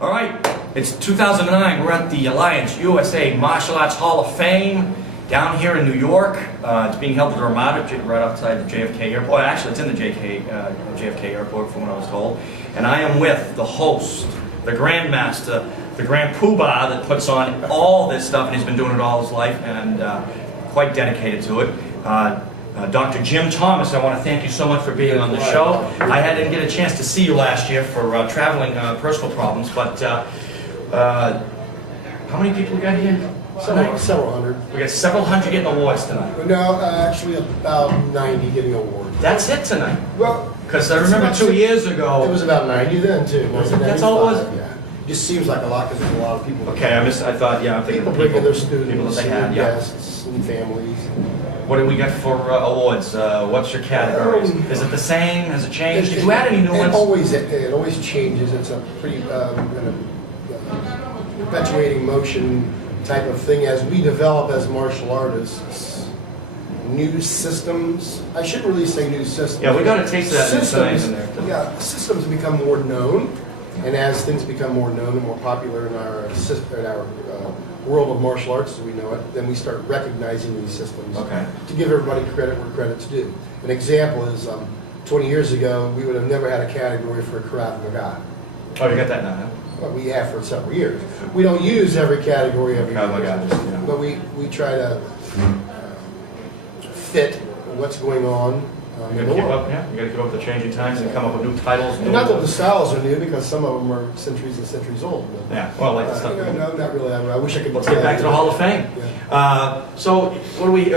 All right, it's 2009. We're at the Allaince USA Martial Arts Hall of Fame down here in New York. It's being held at the Ramada, right outside the JFK Airport. Actually, it's in the JFK Airport, from what I was told. And I am with the host, the Grandmaster, the Grand Poobah that puts on all this stuff, and he's been doing it all his life, and quite dedicated to it. Dr. Jim Thomas, I want to thank you so much for being on the show. I didn't get a chance to see you last year for traveling personal problems, but how many people we got here tonight? Several hundred. We got several hundred getting awards tonight. No, actually about 90 getting awards. That's it tonight? Well, because I remember 2 years ago... It was about 90 then, too. That's all it was? Yeah. Just seems like a lot because there's a lot of people. Okay, I thought, yeah, I'm thinking people bringing their students, people that they had, yeah. guests, and families. What do we get for awards? What's your categories? Is it the same? Has it changed? Did you add any new ones? It always changes. It's a pretty perpetuating motion type of thing as we develop as martial artists. New systems. I shouldn't really say new systems. Yeah, we got a taste of that systems, in there. Yeah, systems become more known, and as things become more known and more popular in our world of martial arts as we know it, then we start recognizing these systems to give everybody credit where credit's due. An example is 20 years ago, we would have never had a category for Krav Maga. Oh, you got that now, huh? Well, we have for several years. We don't use every category every year, yeah. but we try to fit what's going on. You gotta keep up, yeah. You gotta keep up with the changing times and come up with new titles. And not that the styles are new, because some of them are centuries and centuries old. But, yeah, well, like the stuff. No, not really. I wish I could. Let's get back to the Hall of Fame. Yeah. So, what do we?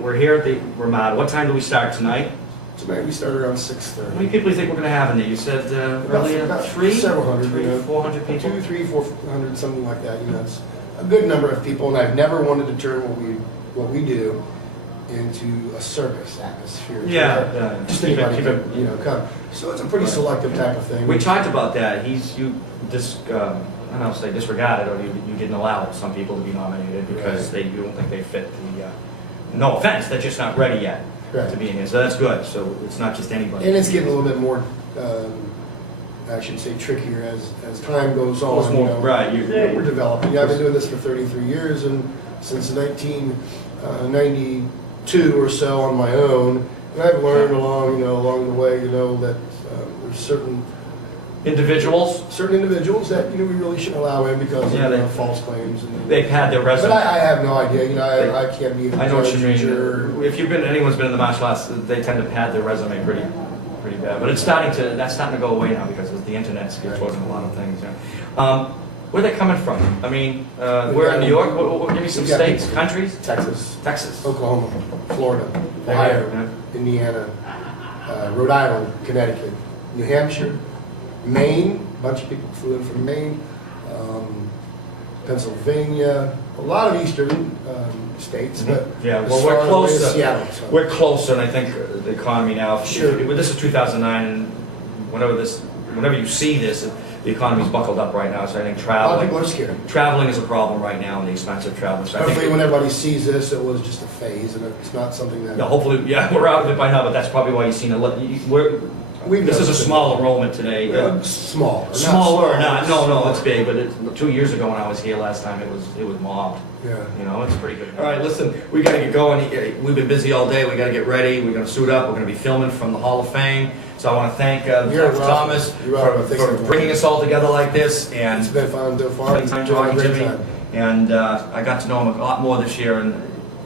We're here at the Ramada. What time do we start tonight? Tonight we start around 6:30. How many people do you think we're going to have in there? You said earlier about three? Several hundred. 400 people? 200, 300, 400, something like that. You know, it's a good number of people, and I've never wanted to turn what we do into a circus atmosphere. Yeah. Just anybody can, come. So it's a pretty selective type of thing. We talked about that. I don't know, say disregarded, or you didn't allow some people to be nominated because you don't think they fit the. No offense, they're just not ready yet to be in here. So that's good. So it's not just anybody. And it's getting a little bit more. I should say trickier as time goes on. Right. We're developing. I've been doing this for 33 years, and since 1992 or so on my own, and I've learned along the way, that there's certain individuals that we really shouldn't allow in because of false claims. And, they've had their resume. But I have no idea. I can't be. I know what you mean. If anyone's been in the martial arts, they tend to pad their resume pretty bad. But that's starting to go away now because the internet's exposing a lot of things. Where are they coming from? I mean, we're in New York. Give me some states, countries. Texas, Oklahoma, Florida, Ohio, Indiana, Rhode Island, Connecticut, New Hampshire, Maine. A bunch of people flew in from Maine, Pennsylvania. A lot of eastern states, but we're closer. Seattle, so. We're closer, and I think the economy now. Sure. This is 2009, and whenever you see this, the economy's buckled up right now. So I think traveling. A lot of people are scared. Traveling is a problem right now, and the expense of traveling. So hopefully, when everybody sees this, it was just a phase, and it's not something that. Yeah, hopefully, we're out of it by now. But that's probably why you've seen this is a small enrollment today. Smaller, not. No, it's big. But 2 years ago when I was here last time, it was mobbed. Yeah. It's pretty good. All right, listen, we got to get going. We've been busy all day. We got to get ready. We're going to suit up. We're going to be filming from the Hall of Fame. So I want to thank Dr. Thomas for bringing us all together like this. And it's been fun so far. And I got to know him a lot more this year. And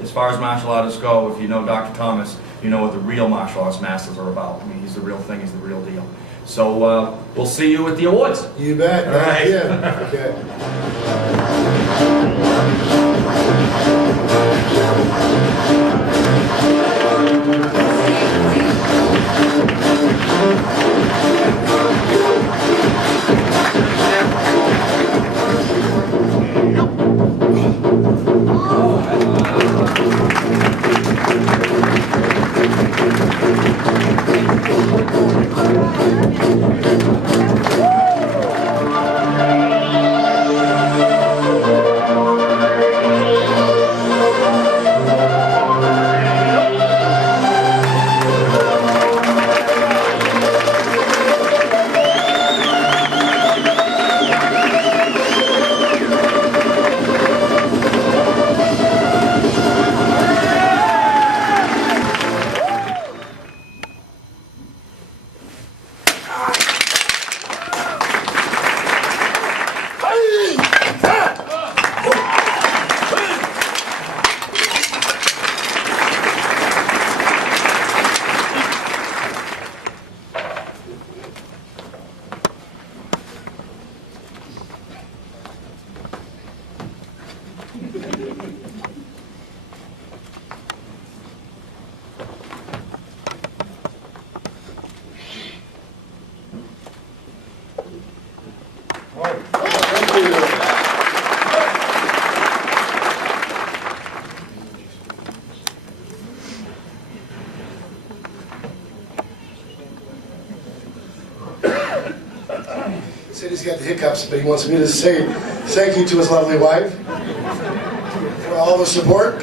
as far as martial artists go, if you know Dr. Thomas, you know what the real martial arts masters are about. I mean, he's the real thing. He's the real deal. So we'll see you at the awards. You bet. All right. Okay. He said he's got the hiccups, but he wants me to say thank you to his lovely wife for all the support.